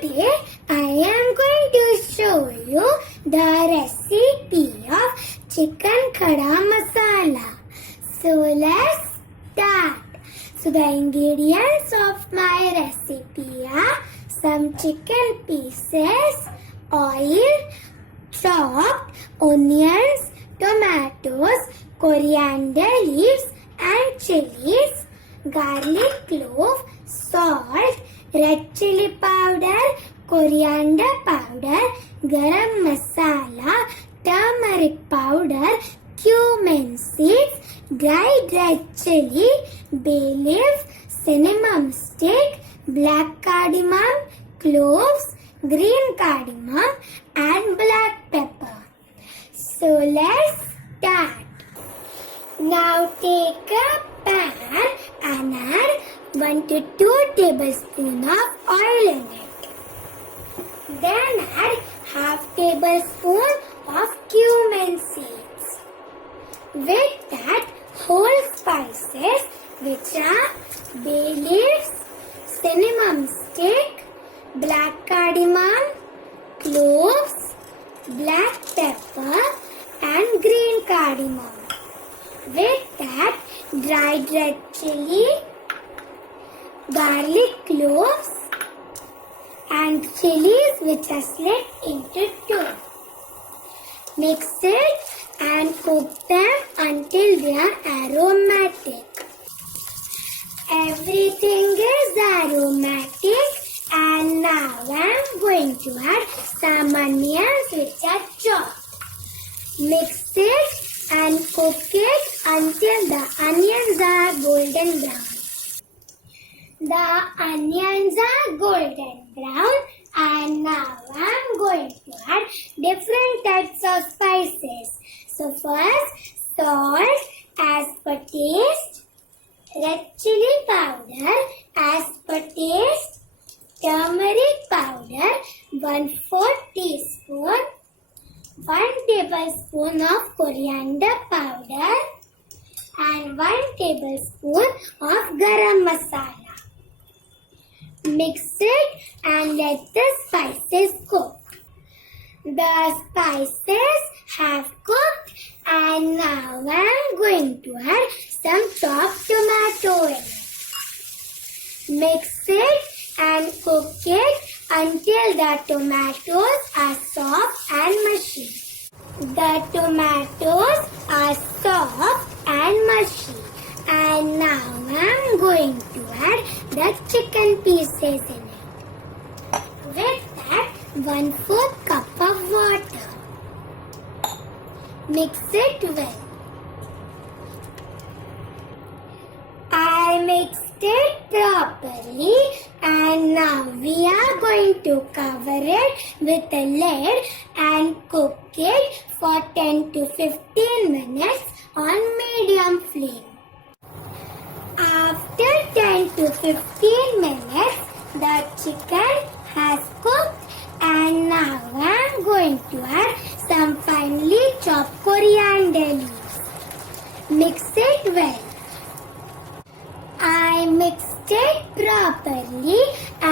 Today I am going to show you the recipe of chicken khada masala. So let's start. So the ingredients of my recipe are some chicken pieces, oil, chopped onions, tomatoes, coriander leaves and chilies, garlic clove, salt, red chili powder, coriander powder, garam masala, turmeric powder, cumin seeds, dried red chili, bay leaf, cinnamon stick, black cardamom, cloves, green cardamom and black pepper. So let's start. Now take a pan and add 1 to 2 tablespoons of oil in it. Then add half tablespoon of cumin seeds. With that, whole spices which are bay leaves, cinnamon stick, black cardamom, cloves, black pepper and green cardamom. With that, dried red chili, garlic cloves and chilies which are split into 2. Mix it and cook them until they are aromatic. Everything is aromatic and now I am going to add some onions which are chopped. Mix it and cook it until the onions are golden brown. The onions are golden brown and now I am going to add different types of spices. So first, salt as per taste, red chili powder as per taste, turmeric powder 1/4 teaspoon, 1 tablespoon of coriander powder and 1 tablespoon of garam masala. Mix it and let the spices cook. The spices have cooked and now I am going to add some chopped tomato in it. Mix it and cook it until the tomatoes are soft and mushy. The tomatoes are soft and mushy. And now I am going to add the chicken pieces in it. With that, 1/4 cup of water. Mix it well. I mixed it properly and now we are going to cover it with a lid and cook it for 10 to 15 minutes on medium flame. After 10 to 15 minutes, the chicken has cooked and now I am going to add some finely chopped coriander leaves. Mix it well. I mixed it properly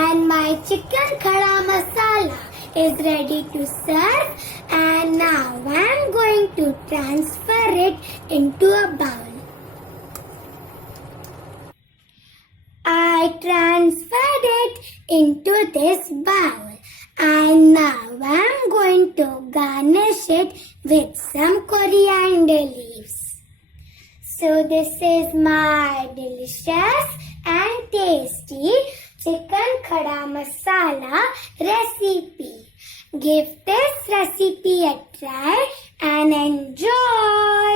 and my chicken khada masala is ready to serve and now I am going to transfer it into a bowl. I transferred it into this bowl and now I am going to garnish it with some coriander leaves. So this is my delicious and tasty chicken khada masala recipe. Give this recipe a try and enjoy.